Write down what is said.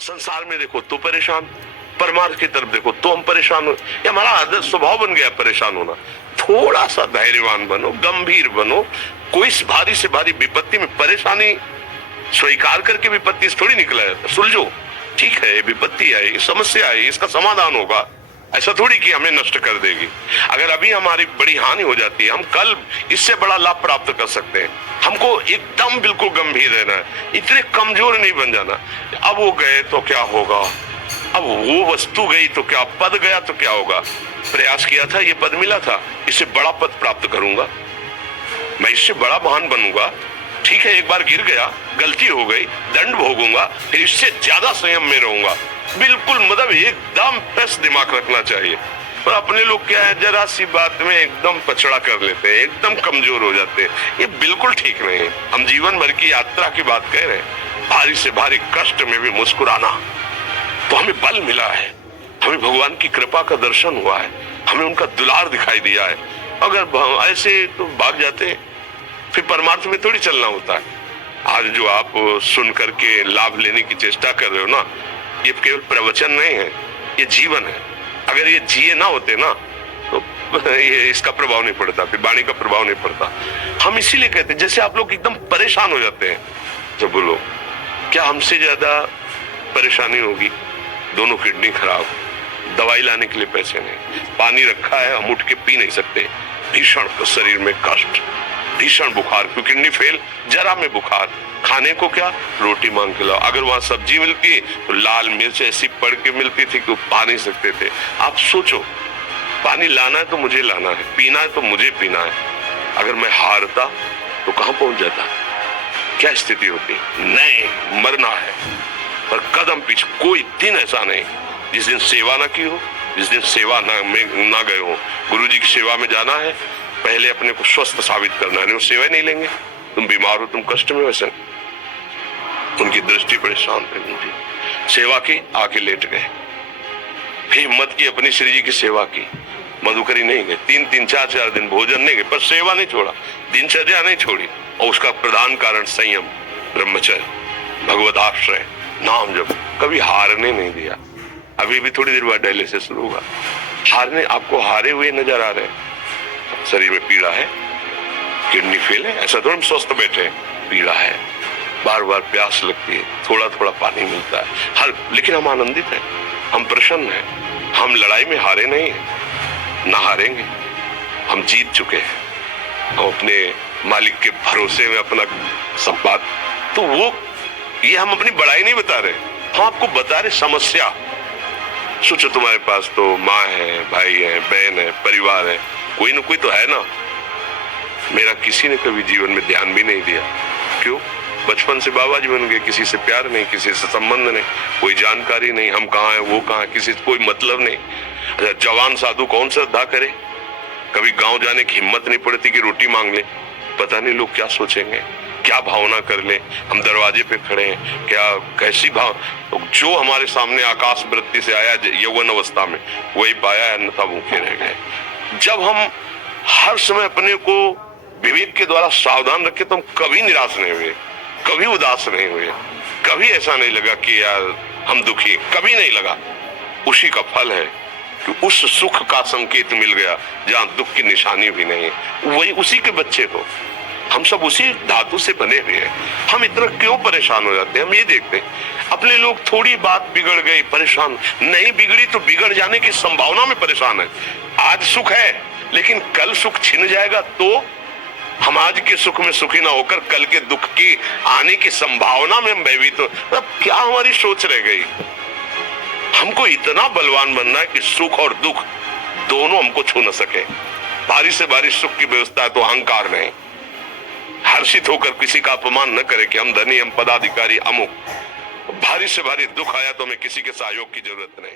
संसार में देखो तो परेशान, परमार्थ की तरफ देखो तो हम परेशान हो। ये हमारा आदत स्वभाव बन गया परेशान होना। थोड़ा सा धैर्यवान बनो, गंभीर बनो। कोई भारी से भारी विपत्ति में परेशानी स्वीकार करके विपत्ति से थोड़ी निकला है। सुलझो, ठीक है विपत्ति आई, समस्या आई, इसका समाधान होगा। ऐसा थोड़ी कि हमें नष्ट कर देगी। अगर अभी हमारी बड़ी हानि हो जाती है, हम कल इससे बड़ा लाभ प्राप्त कर सकते हैं। हमको एकदम बिल्कुल गंभीर रहना है, इतने कमजोर नहीं बन जाना। अब वो गए तो क्या होगा, अब वो वस्तु गई तो क्या, पद गया तो क्या होगा। प्रयास किया था, ये पद मिला था, इससे बड़ा पद प्राप्त करूंगा, मैं इससे बड़ा महान बनूंगा। ठीक है, एक बार गिर गया, गलती हो गई, दंड भोगूंगा, फिर इससे ज्यादा संयम में रहूंगा। बिल्कुल मतलब एकदम फ्रेश दिमाग रखना चाहिए। पर अपने लोग क्या है, जरा सी बात में एकदम पछड़ा कर लेते हैं, एकदम कमजोर हो जाते हैं। ये बिल्कुल ठीक नहीं है। हम जीवन भर की यात्रा की बात कह रहे हैं, भारी से भारी कष्ट में भी मुस्कुराना, तो हमें बल मिला है, हमें भगवान की कृपा का दर्शन हुआ है, हमें उनका दुलार दिखाई दिया है। अगर ऐसे तो भाग जाते हैं, फिर परमार्थ में थोड़ी चलना होता है। आज जो आप सुन करके लाभ लेने की चेष्टा कर रहे हो ना, ये केवल प्रवचन नहीं है, ये जीवन है। अगर ये जिए ना होते ना तो ये इसका प्रभाव नहीं पड़ता, फिर वाणी का प्रभाव नहीं पड़ता। हम इसीलिए कहते हैं, जैसे आप लोग एकदम परेशान हो जाते हैं जब बोलो, क्या हमसे ज्यादा परेशानी होगी? दोनों किडनी खराब, दवाई लाने के लिए पैसे नहीं, पानी रखा है हम उठ के पी नहीं सकते, भीषण शरीर में कष्ट, भीषण बुखार, क्योंकि किडनी फेल, जरा में बुखार, खाने को क्या, रोटी मांग के लाओ। अगर वहां सब्जी मिलती तो लाल मिर्च ऐसी पड़ के मिलती थी कि पा नहीं सकते थे। आप सोचो, पानी लाना है तो मुझे लाना है, पीना है तो मुझे पीना है। अगर मैं हारता तो कहां पहुंच जाता, क्या स्थिति होती? नहीं, मरना है, पर कदम पीछे। कोई दिन ऐसा नहीं जिस दिन सेवा ना की हो, जिस दिन सेवा ना गए हो। गुरु जी की सेवा में जाना है, पहले अपने को स्वस्थ साबित करना है, नहीं वो सेवा नहीं लेंगे। तुम बीमार हो, तुम कष्ट में, वैसे उनकी दृष्टि बड़ी शांत है। उनकी सेवा की, आके लेट गए, फिर हिम्मत की, अपनी श्री जी की सेवा की। मधुकरी नहीं गए, 3-3, 4-4 दिन भोजन नहीं गए, पर सेवा नहीं छोड़ा, दिनचर्या नहीं छोड़ी। और उसका प्रधान कारण संयम, ब्रह्मचर्य, भगवत आश्रय, नाम जप, कभी हारने नहीं दिया। अभी भी थोड़ी देर बाद डायलिसिस शुरू होगा, हारने, आपको हारे हुए नजर आ रहे हैं। शरीर में पीड़ा है, किडनी फेल है, ऐसा थोड़ा हम स्वस्थ बैठे हैं, पीड़ा है, बार बार प्यास लगती है, थोड़ा थोड़ा पानी मिलता है, हर, लेकिन हम आनंदित हैं, हम प्रसन्न हैं। हम लड़ाई में हारे नहीं हैं, ना हारेंगे, हम जीत चुके हैं। हम अपने मालिक के भरोसे में अपना सब बात, तो वो ये हम अपनी बड़ाई नहीं बता रहे, हम आपको बता रहे समस्या। सोचो तुम्हारे पास तो माँ है, भाई है, बहन है, परिवार है, कोई ना कोई तो है ना। मेरा किसी ने कभी जीवन में ध्यान भी नहीं दिया, क्यों? बचपन से बाबा जी बन गए, किसी से प्यार नहीं, किसी से संबंध नहीं, कोई जानकारी नहीं, हम कहाँ हैं, वो कहाँ, किसी से कोई मतलब नहीं। अच्छा, जवान साधु कौन श्रद्धा करे? कभी गांव जाने की हिम्मत नहीं पड़ती कि रोटी मांग ले, पता नहीं लोग क्या सोचेंगे, क्या भावना कर ले। हम दरवाजे पे खड़े हैं, क्या कैसी भाव, जो हमारे सामने आकाश वृत्ति से आया यौवन अवस्था में, वही पाया, अन्यथा भूखे रह गए। जब हम हर समय अपने को विवेक के द्वारा सावधान रखे तो हम कभी निराश नहीं हुए, कभी उदास नहीं हुए, कभी ऐसा नहीं लगा कि यार हम दुखी, कभी नहीं लगा। उसी का फल है कि उस सुख का संकेत मिल गया जहां दुख की निशानी भी नहीं है, वही उसी के बच्चे को। हम सब उसी धातु से बने हुए हैं। हम इतना क्यों परेशान हो जाते हैं? हम ये देखते हैं अपने लोग, थोड़ी बात बिगड़ गई परेशान, नहीं बिगड़ी तो बिगड़ जाने की संभावना में परेशान है। आज सुख है, लेकिन कल सुख छिन जाएगा तो हम आज के सुख में सुखी ना होकर कल के दुख की आने की संभावना में हम भयभीत हो। तो क्या हमारी सोच रह गई? हमको इतना बलवान बनना है कि सुख और दुख दोनों हमको छू न सके। भारी से भारी सुख की व्यवस्था है तो अहंकार नहीं, हर्षित होकर किसी का अपमान न करे कि हम धनी, हम पदाधिकारी, अमुक। भारी से भारी दुख आया तो हमें किसी के सहयोग की जरूरत नहीं।